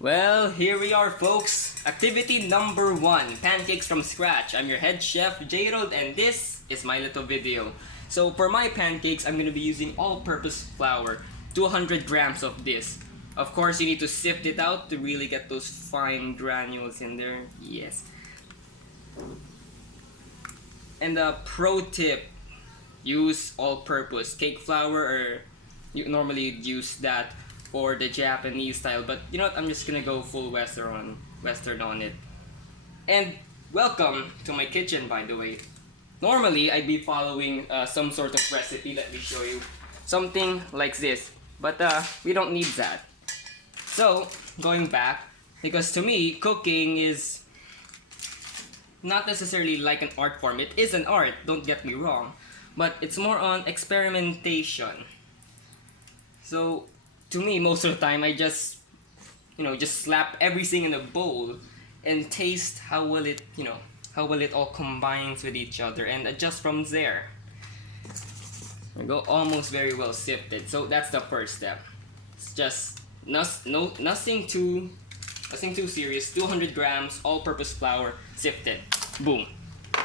Well, here we are, folks. Activity number 1, pancakes from scratch. I'm your head chef, J-Road, and this is my little video. So for my pancakes, I'm gonna be using all-purpose flour, 200 grams of this. Of course, you need to sift it out to really get those fine granules in there. Yes. And a pro tip, use all-purpose cake flour, or you normally use that for the Japanese style, but you know what, I'm just gonna go full Western on it. And welcome to my kitchen, by the way. Normally, I'd be following some sort of recipe. Let me show you. Something like this, but we don't need that. So, going back, because to me, cooking is not necessarily like an art form. It is an art, don't get me wrong, but it's more on experimentation. So, to me, most of the time, I just slap everything in a bowl and taste how well it all combines with each other and adjust from there. There we go, almost very well sifted. So that's the first step. It's just nothing too serious. 200 grams all-purpose flour, sifted. Boom.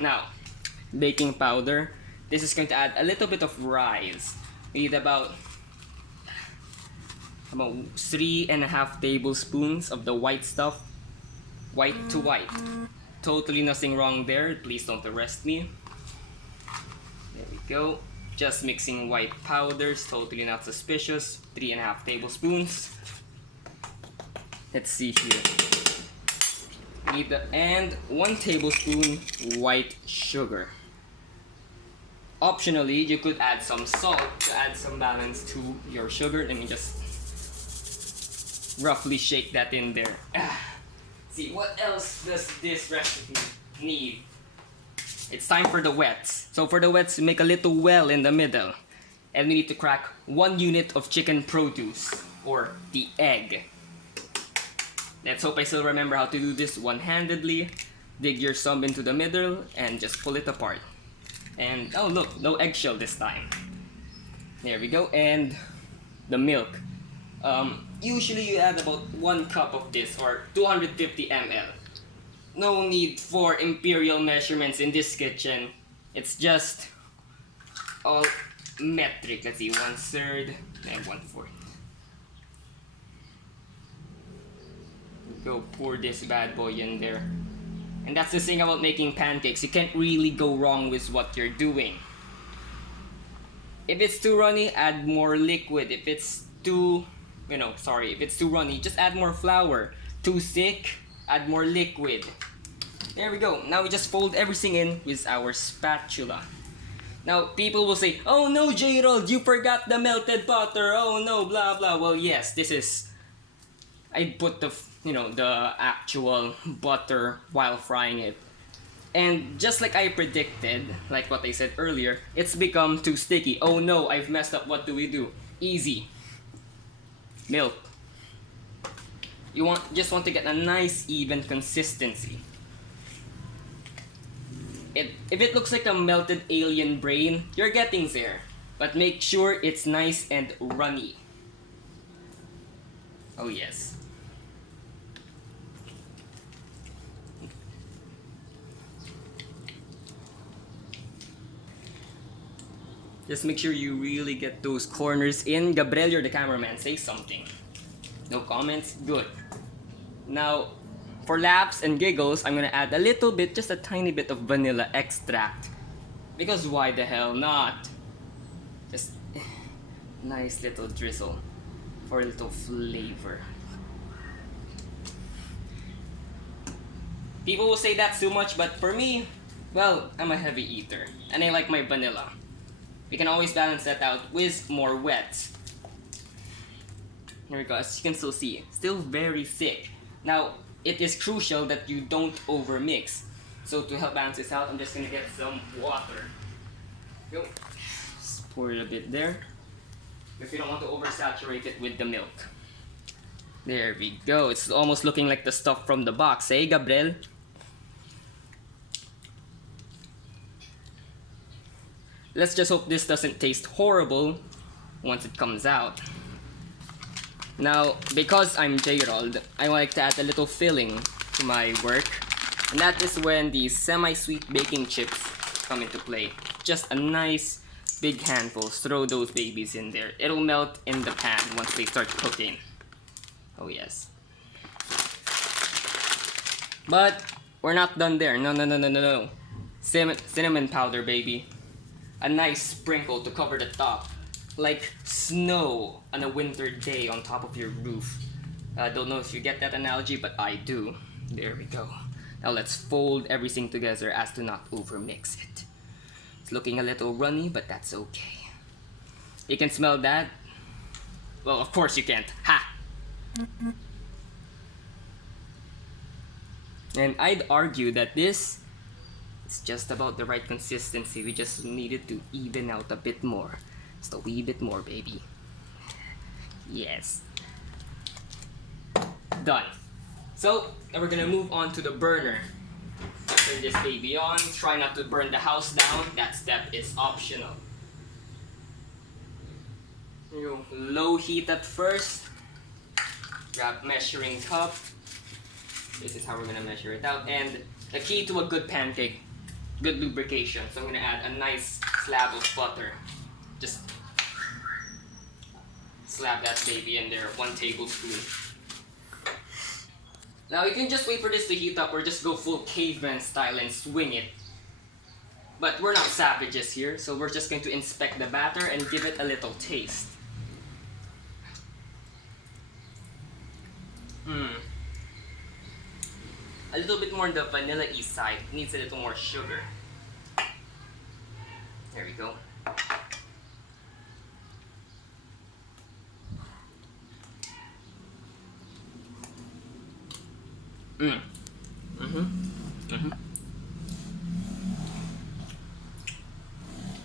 Now, baking powder. This is going to add a little bit of rise. We need about 3.5 tablespoons of the white stuff. White to white. Totally nothing wrong there. Please don't arrest me. There we go. Just mixing white powders. Totally not suspicious. 3.5 tablespoons. Let's see here. And 1 tablespoon white sugar. Optionally, you could add some salt to add some balance to your sugar. Let me just roughly shake that in there. See, what else does this recipe need? It's time for the wets. So for the wets, make a little well in the middle. And we need to crack 1 unit of chicken produce, or the egg. Let's hope I still remember how to do this one-handedly. Dig your sub into the middle and just pull it apart. And oh look, no eggshell this time. There we go. And the milk. Usually you add about 1 cup of this, or 250 ml. No need for imperial measurements in this kitchen. It's just all metric. Let's see, 1/3 and 1/4. Go pour this bad boy in there. And that's the thing about making pancakes. You can't really go wrong with what you're doing. If it's too runny, add more liquid. If it's too if it's too runny, just add more flour. Too thick, add more liquid. There we go. Now we just fold everything in with our spatula. Now, people will say, "Oh no, J-Rold, you forgot the melted butter. Oh no, blah blah." Well, yes, this is... I put the actual butter while frying it. And just like I predicted, like what I said earlier, it's become too sticky. Oh no, I've messed up. What do we do? Easy. Milk. You just want to get a nice even consistency. If it looks like a melted alien brain, you're getting there. But make sure it's nice and runny. Oh yes. Just make sure you really get those corners in. Gabriel, you're the cameraman. Say something. No comments? Good. Now, for laughs and giggles, I'm gonna add a little bit, just a tiny bit of vanilla extract. Because why the hell not? Just nice little drizzle for a little flavor. People will say that's too much, but for me, well, I'm a heavy eater. And I like my vanilla. We can always balance that out with more wet. Here we go, as you can still see, still very thick. Now, it is crucial that you don't overmix. So to help balance this out, I'm just gonna get some water. Go. Just pour it a bit there. Because we don't want to oversaturate it with the milk. There we go, it's almost looking like the stuff from the box, eh, Gabriel? Let's just hope this doesn't taste horrible once it comes out. Now, because I'm J-Rolled, I like to add a little filling to my work. And that is when the semi-sweet baking chips come into play. Just a nice big handful. Throw those babies in there. It'll melt in the pan once they start cooking. Oh yes. But we're not done there. No. Cinnamon powder, baby. A nice sprinkle to cover the top. Like snow on a winter day on top of your roof. I don't know if you get that analogy, but I do. There we go. Now let's fold everything together as to not overmix it. It's looking a little runny, but that's okay. You can smell that? Well, of course you can't. Ha! And I'd argue that this is just about the right consistency. We just needed to even out a bit more. Just a wee bit more, baby. Yes. Done. So, now we're gonna move on to the burner. Turn this baby on. Try not to burn the house down. That step is optional. You low heat at first. Grab measuring cup. This is how we're gonna measure it out. And the key to a good pancake, good lubrication. So I'm gonna add a nice slab of butter. Just slap that baby in there, 1 tablespoon. Now you can just wait for this to heat up or just go full caveman style and swing it. But we're not savages here, so we're just going to inspect the batter and give it a little taste. A little bit more on the vanilla-y side. Needs a little more sugar. There we go.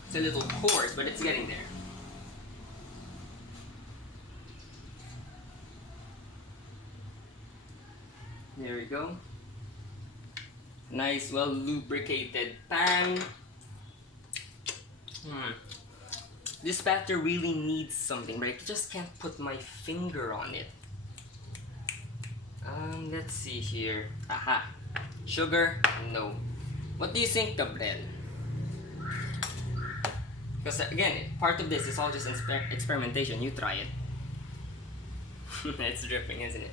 It's a little coarse, but it's getting there. There we go. Nice, well lubricated pan. This batter really needs something, but I just can't put my finger on it. Let's see here. Aha. Sugar? No. What do you think, Gabriel? Because again, part of this is all just experimentation. You try it. It's dripping, isn't it?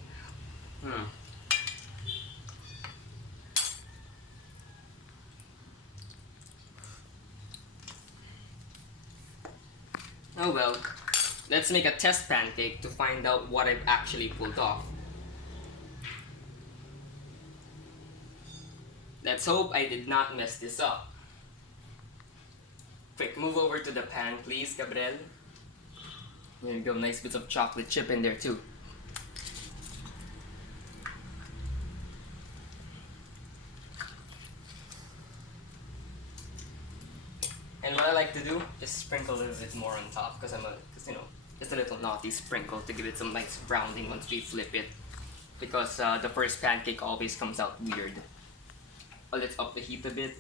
Oh well, let's make a test pancake to find out what I've actually pulled off. Let's hope I did not mess this up. Quick, move over to the pan, please, Gabriel. There you go, nice bits of chocolate chip in there too. And what I like to do, just sprinkle a little bit more on top, because just a little naughty sprinkle to give it some nice browning once we flip it. Because the first pancake always comes out weird. But let's up the heat a bit.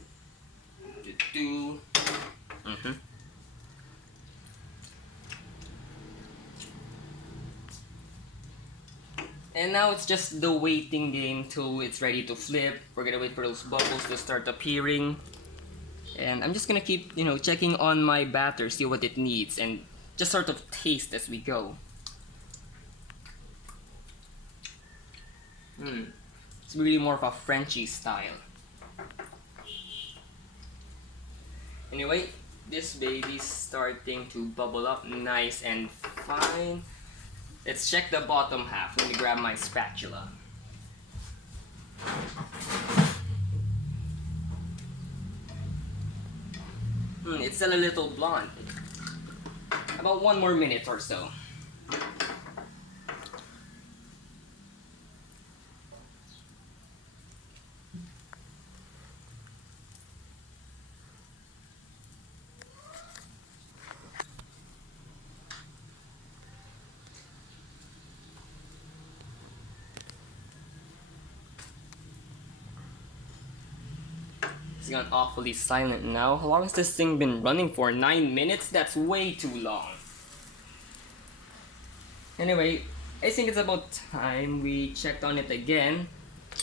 And now it's just the waiting game till it's ready to flip. We're gonna wait for those bubbles to start appearing. And I'm just gonna keep, checking on my batter, see what it needs, and just sort of taste as we go. It's really more of a Frenchy style. Anyway, this baby's starting to bubble up nice and fine. Let's check the bottom half. Let me grab my spatula. It's still a little blonde. About 1 more minute or so. It's gone awfully silent now. How long has this thing been running for? 9 minutes? That's way too long. Anyway, I think it's about time we checked on it again.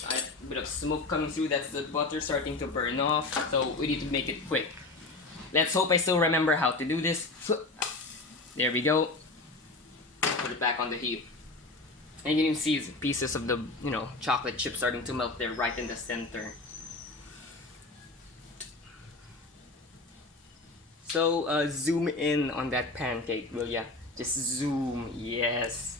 A bit of smoke coming through, that's the butter starting to burn off, so we need to make it quick. Let's hope I still remember how to do this. There we go. Put it back on the heat. And you can see pieces of the, chocolate chip starting to melt there right in the center. So, zoom in on that pancake, will ya? Just zoom, yes.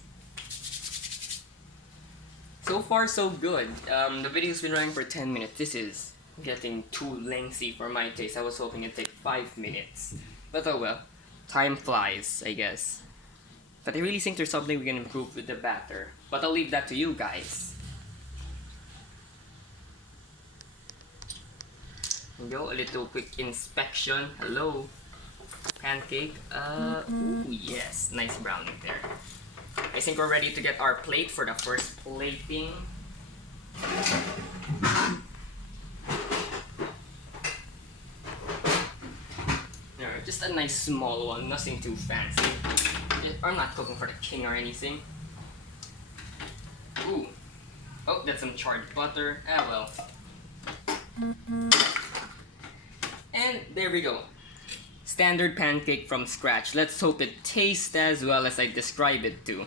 So far, so good. The video's been running for 10 minutes. This is getting too lengthy for my taste. I was hoping it'd take 5 minutes. But oh well. Time flies, I guess. But I really think there's something we can improve with the batter. But I'll leave that to you guys. Here we go, a little quick inspection. Hello. Pancake. Ooh, yes. Nice browning there. I think we're ready to get our plate for the first plating. Alright, just a nice small one, nothing too fancy. I'm not cooking for the king or anything. Ooh. Oh, that's some charred butter. Ah well. And there we go. Standard pancake from scratch. Let's hope it tastes as well as I describe it to.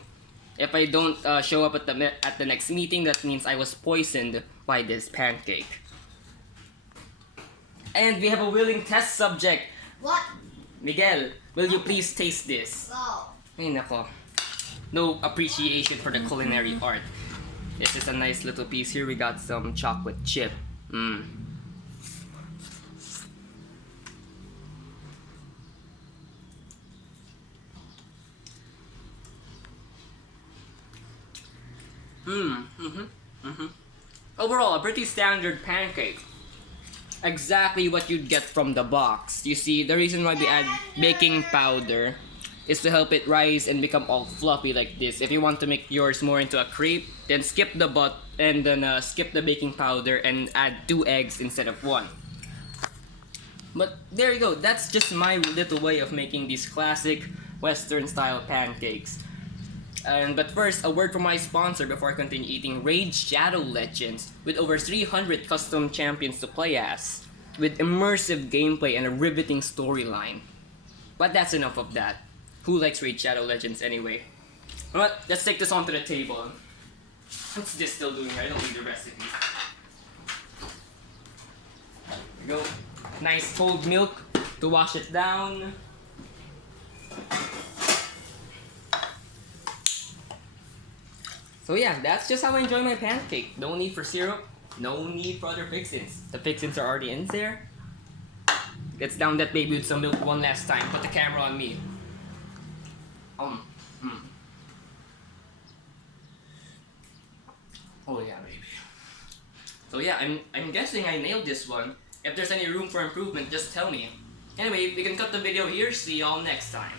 If I don't show up at the next meeting, that means I was poisoned by this pancake. And we have a willing test subject. What? Miguel, will you please taste this? No. Ay nako. No appreciation for the culinary art. This is a nice little piece here. We got some chocolate chip. Mmm. Overall, a pretty standard pancake. Exactly what you'd get from the box. You see, the reason why we add baking powder is to help it rise and become all fluffy like this. If you want to make yours more into a crepe, then skip the skip the baking powder and add 2 eggs instead of 1. But there you go. That's just my little way of making these classic Western style pancakes. But first, a word from my sponsor before I continue eating. Raid Shadow Legends, with over 300 custom champions to play as, with immersive gameplay and a riveting storyline. But that's enough of that. Who likes Raid Shadow Legends anyway? Alright, let's take this onto the table. What's this still doing here? I don't need the recipe. There we go. Nice cold milk to wash it down. So yeah, that's just how I enjoy my pancake. No need for syrup, no need for other fixins. The fixins are already in there. Let's down that baby with some milk one last time. Put the camera on me. Oh yeah, baby. So yeah, I'm guessing I nailed this one. If there's any room for improvement, just tell me. Anyway, we can cut the video here. See y'all next time.